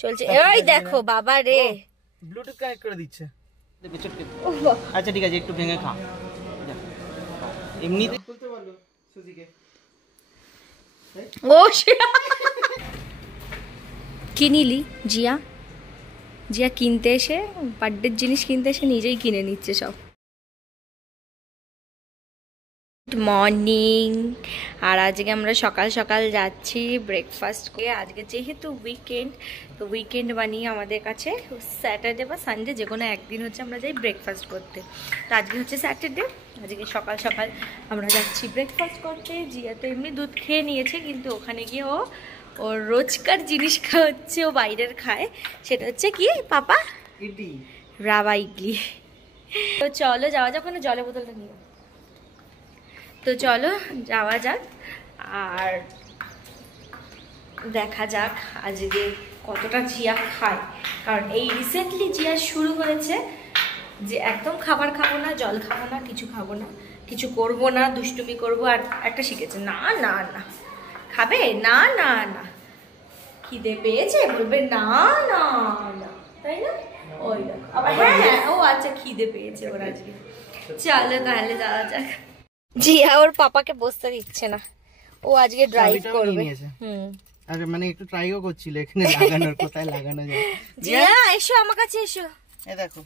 চলছে। ওই দেখো বাবা রে, ব্লুটুথ কানেক্ট করে দিচ্ছে। আচ্ছা ঠিক আছে, একটু ভেঙে খা। এমনিতে খুলতে পারলো সুজিকে। ও কি নিলি জিয়া? জিয়া কিনতে এসে, বার্থডের জিনিস কিনতে এসে নিজেই কিনে নিচ্ছে সব। Good morning. আর আজকে আমরা সকাল সকাল যাচ্ছি ব্রেকফাস্ট করে। আজকে যেহেতু উইকেন্ড, তো উইকেন্ড বানিয়ে আমাদের কাছে স্যাটারডে বা সানডে যে কোনো একদিন হচ্ছে আমরা যাই ব্রেকফাস্ট করতে। তো আজকে হচ্ছে স্যাটারডে, আজকে সকাল সকাল আমরা যাচ্ছি ব্রেকফাস্ট করতে। জিয়া তো এমনি দুধ খেয়ে নিয়েছে, কিন্তু ওখানে গিয়ে ওর রোজকার জিনিস খাওয়াচ্ছে, ও বাইরের খায়। সেটা হচ্ছে কি পাপা? ইডলি, রাবা ইডলি। তো চলো যাওয়া যাক, ওখানে জলের বোতলটা নিও। তো চলো যাওয়া যাক আর দেখা যাক আজকে কতটা জিয়া খায়। কারণ এই রিসেন্টলি জিয়া শুরু হয়েছে যে একদম খাবার খাবো না, জল খাবো না, কিছু খাবো না, কিছু করবো না, দুষ্টুমি করবো। আর একটা শিখেছে, না না না খাবে, না না না খিদে পেয়েছে বলবে না না না, তাই না? ওই আবার হ্যাঁ ও আচ্ছা খিদে পেয়েছে ওর আজকে। চলো তাহলে যাওয়া যাক। জিয়া ওর পাপাকে বসতে দিচ্ছে না, ও আজকে ড্রাইভ করবে। আর মানে একটু ট্রাইও করছিল এখানে লাগানোর, কোথায় লাগানো যায়। জিয়া এসো আমার কাছে এসো। এই দেখো,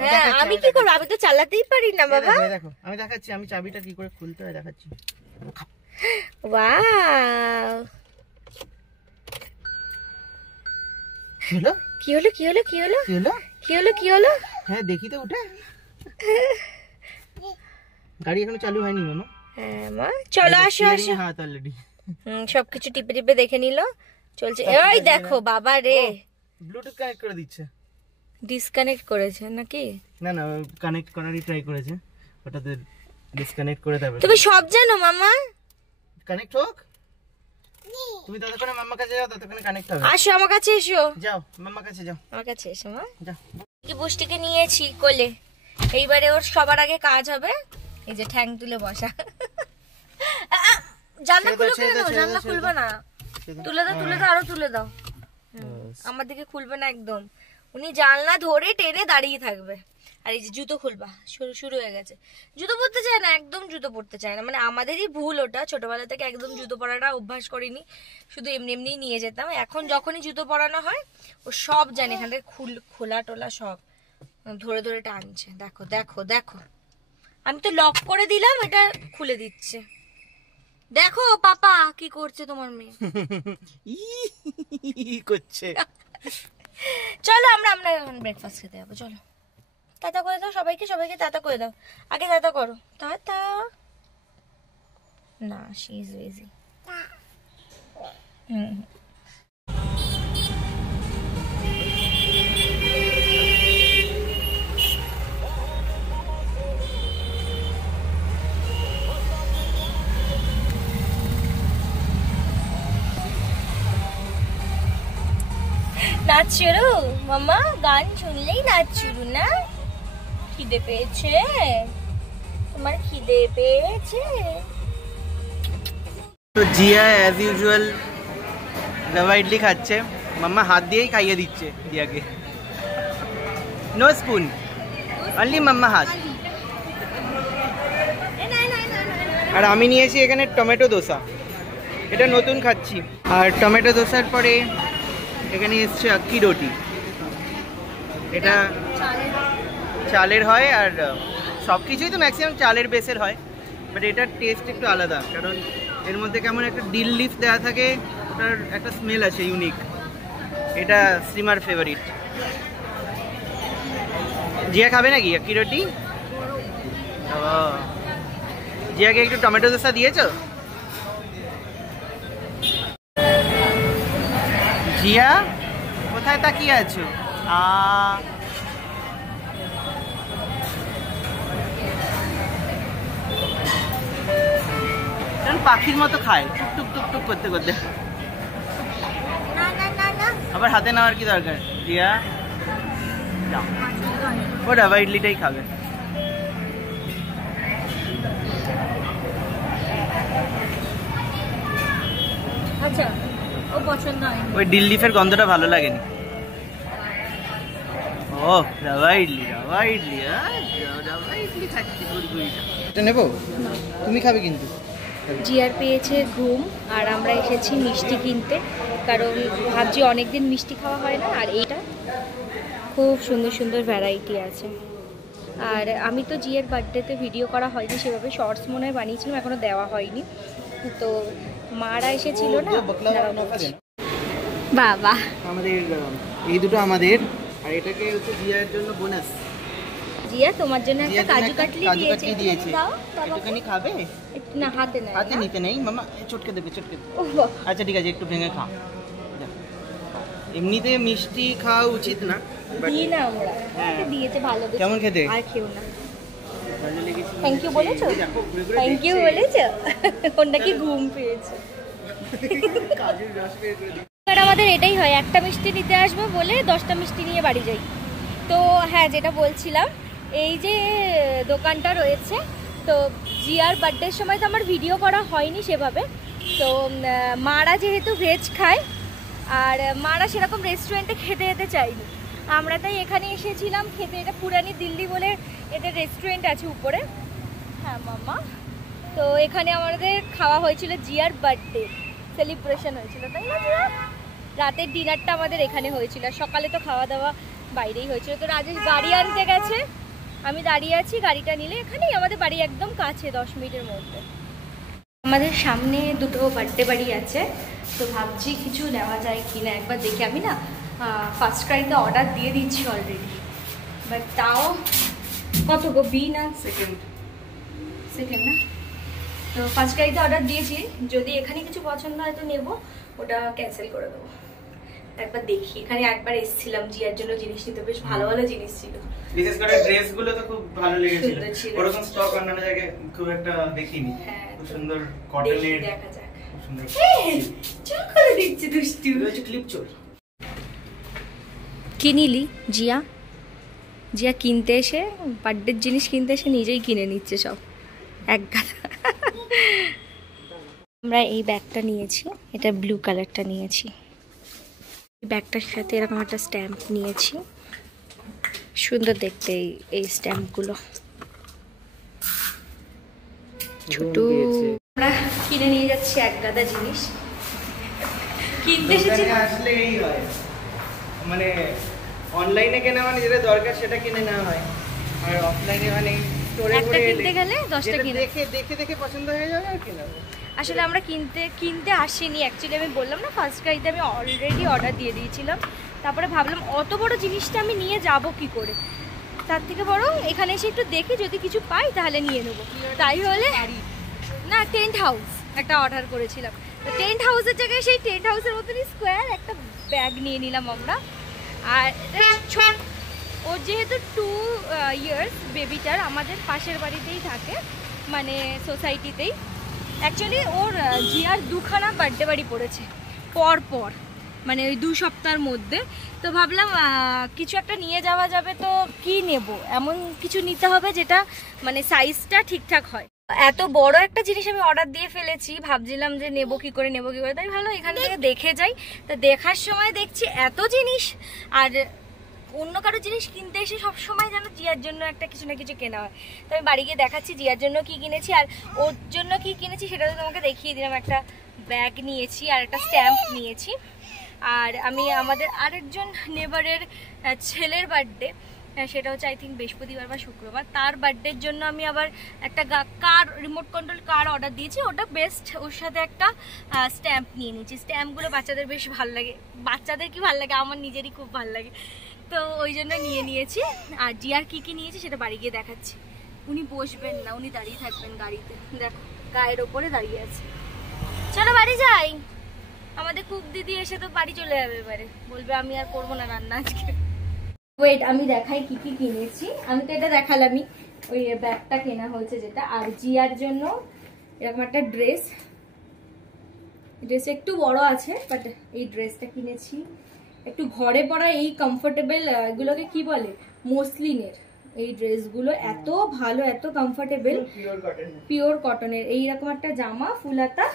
হ্যাঁ আমি কি করব, আমি তো চালাতেই পারি না বাবা। দেখো আমি দেখাচ্ছি, আমি চাবিটা কি করে খুলতে হয় দেখাচ্ছি। ওয়াও, কি হলো কি হলো কি হলো কি হলো কি হলো কি হলো? হ্যাঁ দেখি তো উঠে, গাড়ি এখনো চালু হয়নি মামা। হ্যাঁ মা চলো আসো আসো। হাত অলরেডি সবকিছু টিপে টিপে দেখে নিল, চলছে। ওই দেখো বাবা রে, ব্লুটুথ কানেক্ট করে দিচ্ছে। ডিসকানেক্ট করেছে নাকি? না না, কানেক্ট করারই ট্রাই করেছে, ওটাতে ডিসকানেক্ট করে দেবে। তুমি সব জানো মামা। কানেক্ট হোক, তুমি ততক্ষণে মাম্মার কাছে যাও, ততক্ষণে কানেক্ট হবে। আসো আমার কাছে এসো, যাও মাম্মার কাছে যাও, আমার কাছে এসো মা। যাও। কি বুষ্টিকে নিয়েছি কোলে, এইবারে ওর সবার আগে কাজ হবে এই যে ঠ্যাং তুলে বসা। জানলা খুলে দাও, জানলা খুলবে না, তুলে দাও তুলে দাও, আরো তুলে দাও। আমার দিকে খুলবে না একদম, উনি জানলা ধরে টেনে দাঁড়িয়ে থাকবে। আর এই যে জুতো খুলবা, শুরু হয়ে গেছে। জুতো পরতে চায় না, একদম জুতো পরতে চায় না। মানে আমাদেরই ভুল ওটা, ছোটবেলা থেকে একদম জুতো পরাটা অভ্যাস করিনি, শুধু এমনি এমনি নিয়ে যেতাম। এখন যখনই জুতো পরানো হয় ও সব জানে, এখান থেকে খোলা টোলা সব ধরে ধরে টানছে। দেখো দেখো দেখো, আমি তো লক করে দিলাম, এটা খুলে দিচ্ছে। দেখো পাপা কি করছে তোমার মেয়ে, করছে। চলো আমরা এখন ব্রেকফাস্ট খেতে যাবো। চলো টাটা করে দাও সবাইকে, সবাইকে টাটা করে দাও। আগে টাটা করো, টাটা। না শি ইজ বিজি। নাচ শুরু মামা, গান শুনলেই নাচ শুরু না? খিদে পেয়েছে তোমার, খিদে পেয়েছে? তো জিয়া অ্যাজ ইউজুয়াল রাবা ইডলি খাচ্ছে, মাম্মা হাত দিয়েই খাইয়ে দিচ্ছে জিয়াকে। নো স্পুন, অনলি মাম্মা হাত। আর আমি নিয়েছি এখানে টমেটো দোসা, এটা নতুন খাচ্ছি। আর টমেটো দোসার পরে এখানে এসছে আক্কি রুটি, এটা চালের হয়। আর সব কিছুই তো ম্যাক্সিমাম চালের বেসের হয়, বাট এটার টেস্ট একটু আলাদা, কারণ এর মধ্যে কেমন একটা ডিল লিফ দেওয়া থাকে, ওটার একটা স্মেল আছে ইউনিক। এটা শ্রীমার ফেভারিট। জিয়া খাবে নাকি আক্কি রুটি? জিয়াকে একটু টমেটো দোসা দিয়েছো? জিয়া কোথায় তাকিয়ে আছো? পাখির মতো খায়, টুক টুক টুক করতে করতে। আবার হাতে নেওয়ার কি দরকার? জিয়া ও রাবা ইডলিটাই খাবে। আচ্ছা ও পছন্দ হয়নি। ওই ডিল লিফের গন্ধটা ভালো লাগেনি। ও রাবা ইডলি, রাবা ইডলি, রাবা ইডলি খাচ্ছি গুড়গুড়িটা। এটা নেবো? তুমি খাবে কিন্তু। জিয়ার পেয়েছে ঘুম, আর আমরা এসেছি মিষ্টি কিনতে, কারণ ভাবছি অনেকদিন মিষ্টি খাওয়া হয় না। আর এইটা খুব সুন্দর সুন্দর ভ্যারাইটি আছে। আর আমি তো জিয়ার বার্থডেতে ভিডিও করা হয়নি সেভাবে, শর্টস মনে হয় বানিয়েছিলাম, এখনো দেওয়া হয়নি। তো মারা এসেছিল না। বাবা আমাদের এই দুটো আমাদের, আর এটাকে হচ্ছে জিয়ার জন্য বোনাস। জিয়া তোমার জন্য একটা কাজু কাটলি দিয়েছে। দাও একটুখানি খাবে? না, হাতে না, হাতে নিতে নেই মামা, চটকে দেবে, চটকে দেবে। আচ্ছা ঠিক আছে, একটু ভেঙে খাও। এমনিতে মিষ্টি খাওয়া উচিত না, দিই না আমরা, দিয়েছে ভালো। কেমন খেতে? আর খেও না। থ্যাংক ইউ বলেছো? থ্যাংক ইউ বলেছো? ওর নাকি ঘুম পেয়েছে। আর আমাদের এটাই হয়, একটা মিষ্টি নিতে আসবো বলে 10টা মিষ্টি নিয়ে বাড়ি যাই। তো হ্যাঁ, যেটা বলছিলাম, এই যে দোকানটা রয়েছে, তো জিয়ার বার্থডের সময় তো আমার ভিডিও করা হয়নি সেভাবে। তো মারা যেহেতু ভেজ খায়, আর মারা সেরকম রেস্টুরেন্টে খেতে যেতে চাইনি, আমরা তাই এখানে এসেছিলাম খেতে। এটা পুরানি দিল্লি বলে এটা রেস্টুরেন্ট আছে উপরে। হ্যাঁ মামা, তো এখানে আমাদের খাওয়া হয়েছিল, জিয়ার বার্থডে সেলিব্রেশন হয়েছিল, তাই না জিয়া? রাতের ডিনারটা আমাদের এখানে হয়েছিল, আর সকালে তো খাওয়া দাওয়া বাইরেই হয়েছিল। তো রাজেশ গাড়ি আনতে গেছে, আমি দাঁড়িয়ে আছি, গাড়িটা নিলে এখানেই আমাদের বাড়ি একদম কাছে, 10 মিনিটের মধ্যে। আমাদের সামনে দুটো বার্থডে বাড়ি আছে, তো ভাবছি কিছু নেওয়া যায় কিনা একবার দেখি। আমি না ফার্স্ট ক্রাইতে অর্ডার দিয়ে দিচ্ছি অলরেডি, বাট তাও কত গো, বি না সেকেন্ড না? তো ফার্স্ট ক্রাইতে অর্ডার দিয়েছি, যদি এখানে কিছু পছন্দ হয় তো নেবো, ওটা ক্যান্সেল করে দেবো। একবার দেখি, এখানে একবার এসেছিলাম জিয়ার জন্য জিনিস নিতে, বেশ ভালো ভালো জিনিস ছিল, বিশেষ করে ড্রেসগুলো তো খুব ভালো লেগেছিল। ওরকম স্টক অন্যান্য জায়গায় খুব একটা দেখিনি। খুব সুন্দর কটনের, দেখা যাক। খুব সুন্দর চুল করে দিচ্ছে দুষ্টু, হচ্ছে ক্লিপ চোর। কি নিলি জিয়া? জিয়া কিনতে এসে, বার্থডের জিনিস কিনতে এসে নিজেই কিনে নিচ্ছে সব এক গাদা। আমরা এই ব্যাগটা নিয়েছি, এটা ব্লু কালারটা নিয়েছি। ব্যাগটার সাথে এরকম একটা স্ট্যাম্প নিয়েছি, সুন্দর দেখতে এই স্ট্যাম্পগুলো। ছোট আমরা কিনে নিয়ে যাচ্ছি এক গাদা জিনিস কিনতে এসেছি। আসলে এই হয়, মানে অনলাইনে কেনা মানে যেটা দরকার সেটা কিনে নেওয়া হয়, আর অফলাইনে মানে স্টোরে একটা কিনতে গেলে 10টা কিনে দেখে পছন্দ হয়ে যাবে আর কিনা। আসলে আমরা কিনতে আসিনি, অ্যাকচুয়ালি আমি বললাম না ফার্স্ট ক্রাইতে আমি অলরেডি অর্ডার দিয়ে দিয়েছিলাম। তারপরে ভাবলাম অত বড় জিনিসটা আমি নিয়ে যাব কি করে, তার থেকে বরং এখানে এসে একটু দেখি, যদি কিছু পাই তাহলে নিয়ে নেবো। তাই হলে না, টেন্ট হাউস একটা অর্ডার করেছিলাম, তো টেন্ট হাউসের জায়গায় সেই টেন্ট হাউসের মতনই স্কোয়ার একটা ব্যাগ নিয়ে নিলাম আমরা। আর ওর যেহেতু 2 ইয়ার্স বেবিটার, আমাদের পাশের বাড়িতেই থাকে, মানে সোসাইটিতেই। অ্যাকচুয়ালি ওর জিয়ার 2খানা বার্থডে বাড়ি পড়েছে পর, মানে ওই 2 সপ্তাহের মধ্যে। তো ভাবলাম কিছু একটা নিয়ে যাওয়া যাবে, তো কি নেব, এমন কিছু নিতে হবে যেটা মানে সাইজটা ঠিকঠাক হয়। এত বড় একটা জিনিস আমি অর্ডার দিয়ে ফেলেছি, ভাবছিলাম যে নেবো কি করে, তাই ভালো এখান থেকে দেখে যাই। তো দেখার সময় দেখছি এত জিনিস, আর অন্য কারো জিনিস কিনতে এসে সবসময় যেন জিয়ার জন্য একটা কিছু না কিছু কেনা হয়। তো আমি বাড়ি গিয়ে দেখাচ্ছি জিয়ার জন্য কি কিনেছি, আর ওর জন্য কি কিনেছি সেটা তো তোমাকে দেখিয়ে দিলাম। একটা ব্যাগ নিয়েছি আর একটা স্ট্যাম্প নিয়েছি। আর আমি আমাদের আরেকজন নেবারের ছেলের বার্থডে, সেটা হচ্ছে আই থিঙ্ক বৃহস্পতিবার বা শুক্রবার, তার বার্থডের জন্য আমি আবার একটা কার, রিমোট কন্ট্রোল কার অর্ডার দিয়েছি, ওটা বেস্ট। ওর সাথে একটা স্ট্যাম্প নিয়ে নিয়েছি। স্ট্যাম্পগুলো বাচ্চাদের বেশ ভালো লাগে, বাচ্চাদের কি ভালো লাগে, আমার নিজেরই খুব ভালো লাগে, তো ওই জন্য নিয়ে নিয়েছি। আর জিয়ার কি নিয়েছি সেটা বাড়ি গিয়ে দেখাচ্ছি। উনি বসবেন না, উনি দাঁড়িয়ে থাকবেন গাড়িতে, দেখো গায়ের ওপরে দাঁড়িয়ে আছে। চলো বাড়ি যাই, আমাদের কুক দিদি এসে তো বাড়ি চলে যাবে, এবারে বলবে আমি আর করবো না রান্না আজকে। ওয়েট, আমি দেখাই কি কিনেছি। আমি তো এটা দেখালামই, ওই ব্যাগটা কেনা হয়েছে যেটা। আর জিয়ার জন্য এরকম একটা ড্রেস একটু বড় আছে, বাট এই ড্রেসটা কিনেছি। একটু ঘরে পরা এই কমফোর্টেবল, এগুলোকে কি বলে, মসলিনের এই ড্রেসগুলো এত ভালো, এত কমফোর্টেবল, পিওর কটনের। এইরকম একটা জামা, ফুল হাতা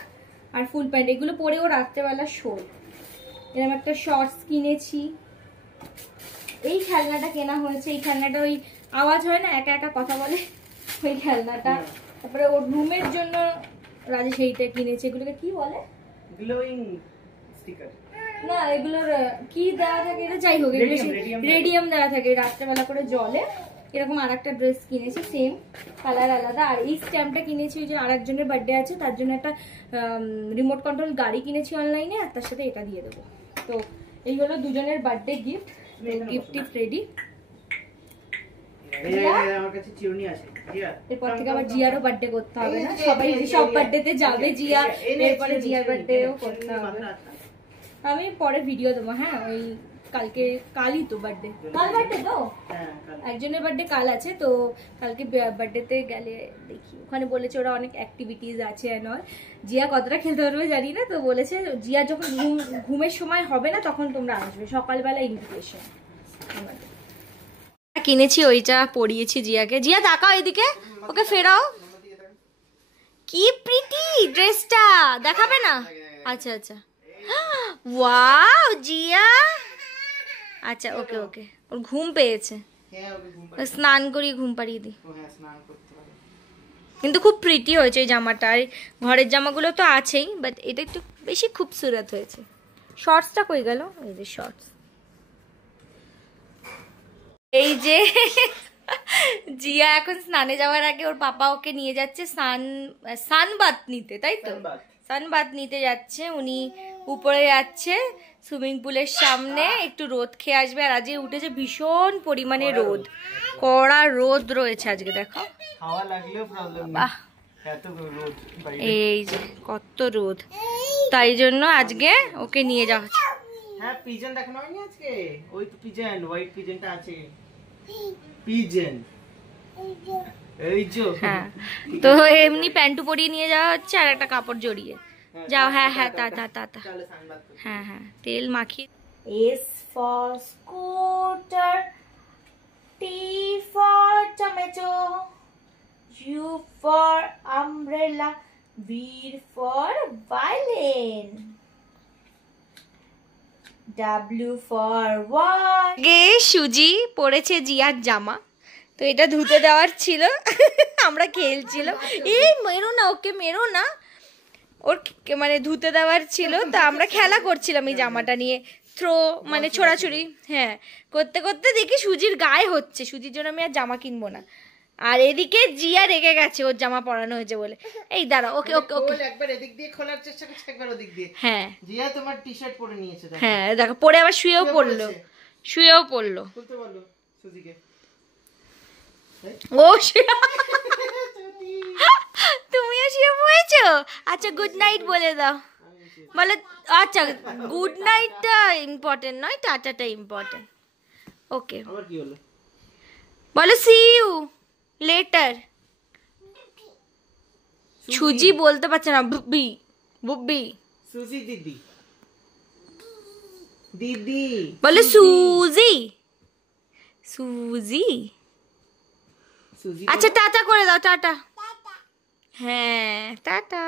আর ফুল প্যান্ট, এগুলো পরেও রাত্রেবেলা শোয়। এরকম একটা শর্টস কিনেছি। এই খেলনাটা কেনা হয়েছে, এই খেলনাটা ওই আওয়াজ হয় না, একা একা কথা বলে, ওই খেলনাটা। তারপরে ওর রুমের জন্য রাজেশ এইটা কিনেছে। এগুলোকে কি বলে? গ্লোয়িং স্টিকার না, এগুলোর কি দেওয়া থাকে এটা, যাই হোক রেডিয়াম দেওয়া থাকে, রাত্রেবেলা করে জলে। এরকম আর একটা ড্রেস কিনেছি, সেম কালার আলাদা। আর এই স্ট্যাম্পটা কিনেছি ওই যে আরেকজনের বার্থডে আছে, তার জন্য একটা রিমোট কন্ট্রোল গাড়ি কিনেছি অনলাইনে, আর তার সাথে এটা দিয়ে দেবো। তো এই হলো দুজনের বার্থডে গিফট। Gift ready. এরপর থেকে আবার জিয়ারও বার্থডে করতে হবে না, সবাই সব বার্থডেতে যাবে জিয়া, এরপরে জিয়ার বার্থডেও করতে হবে। আমি পরে ভিডিও দেবো। হ্যাঁ, ওই কালই তো বার্থডে, কাল বার্থডে তো একজনের বার্থডে কাল আছে, তো কালকে বার্থডেতে গেলে দেখি। ওখানে বলেছে ওরা অনেক অ্যাক্টিভিটিস আছে নয়, জিয়া কতটা খেলতে পারবে জানি না, তো বলেছে জিয়া যখন ঘুমের সময় হবে না তখন তোমরা আসবে, সকালবেলা ইনভিটেশন আমাদের। কিনেছি ওইটা পরিয়েছি জিয়াকে। জিয়া তাকাও এদিকে, ওকে ফেরাও। কি প্রিটি ড্রেসটা, দেখাবে না? আচ্ছা আচ্ছা, ওয়াও জিয়া। আচ্ছা ওকে ওকে, ওর ঘুম পেয়েছে, স্নান করিয়ে ঘুম পাড়িয়ে দিই। কিন্তু খুব প্রিটি হয়েছে এই জামাটা। আর ঘরের জামাগুলো তো আছেই, বাট এটা একটু বেশি খুবসুরত হয়েছে। শর্টসটা কই গেল? এই যে শর্টস, এই যে জিয়া এখন স্নানে যাওয়ার আগে ওর পাপা ওকে নিয়ে যাচ্ছে সানবাত নিতে, তাই তো? সানবাত নিতে যাচ্ছে উনি, উপরে যাচ্ছে সুইমিং পুলের সামনে, একটু রোদ খেয়ে আসবে। আর আজকে উঠেছে ভীষণ পরিমাণে রোদ, কড়া রোদ রয়েছে আজকে, দেখো। হাওয়া লাগলেও প্রবলেম নেই, এত রোদ বাইরে। এই যে কত রোদ, তাই জন্য আজকে ওকে নিয়ে যাওয়া হচ্ছে। হ্যাঁ, পিজন দেখানো হয়নি আজকে, ওই তো পিজন, হোয়াইট পিজনটা আছে, পিজন এই যে। হ্যাঁ, তো এমনি প্যান্টু পরিয়ে নিয়ে যাওয়া হচ্ছে আর একটা কাপড় জড়িয়ে যাও। হ্যাঁ হ্যাঁ, তা হ্যাঁ হ্যাঁ, তেল মাখিয়ে। S for scooter, T for tomato, U for umbrella, V for violin, W for what? গে সুজি পড়েছে জিয়ার জামা, তো এটা ধুতে দেওয়ার ছিল। আমরা খেলছিলাম, এই মেরো না ওকে, মেরো না, ওর মানে ধুতে দেওয়ার ছিল, তো আমরা খেলা করছিলাম এই জামাটা নিয়ে, থ্রো মানে ছোড়াছুড়ি। হ্যাঁ, করতে করতে দেখি সুজির গায়ে হচ্ছে, সুজির জন্য আমি আর জামা কিনবো না। আর এদিকে জিয়া রেগে গেছে ওর জামা পরানো হয়েছে বলে। এই দাঁড়া, ওকে ওকে ওকে, একবার এদিক দিয়ে খোলার চেষ্টা করছে, একবার ওদিক দিয়ে। হ্যাঁ, জিয়া তোমার টি-শার্ট পরে নিয়েছে, হ্যাঁ দেখো, পরে আবার শুয়েও পড়লো, শুয়েও পড়লো। খুলতে বলো সুজিকে। ও তুমিও শুয়ে পড়েছো? আচ্ছা গুড নাইট বলে দাও, বলে। আচ্ছা, গুড নাইটটা ইম্পর্টেন্ট নয়, টাটাটা ইম্পর্টেন্ট। ওকে, আবার কি হলো? বলো সি ইউ লেটার। সুজি বলতে পারছে না, বুব্বি বুব্বি। সুজি দিদি, দিদি বলে সুজি, সুজি। আচ্ছা টাটা করে দাও, টাটা। হ্যাঁ টাটা।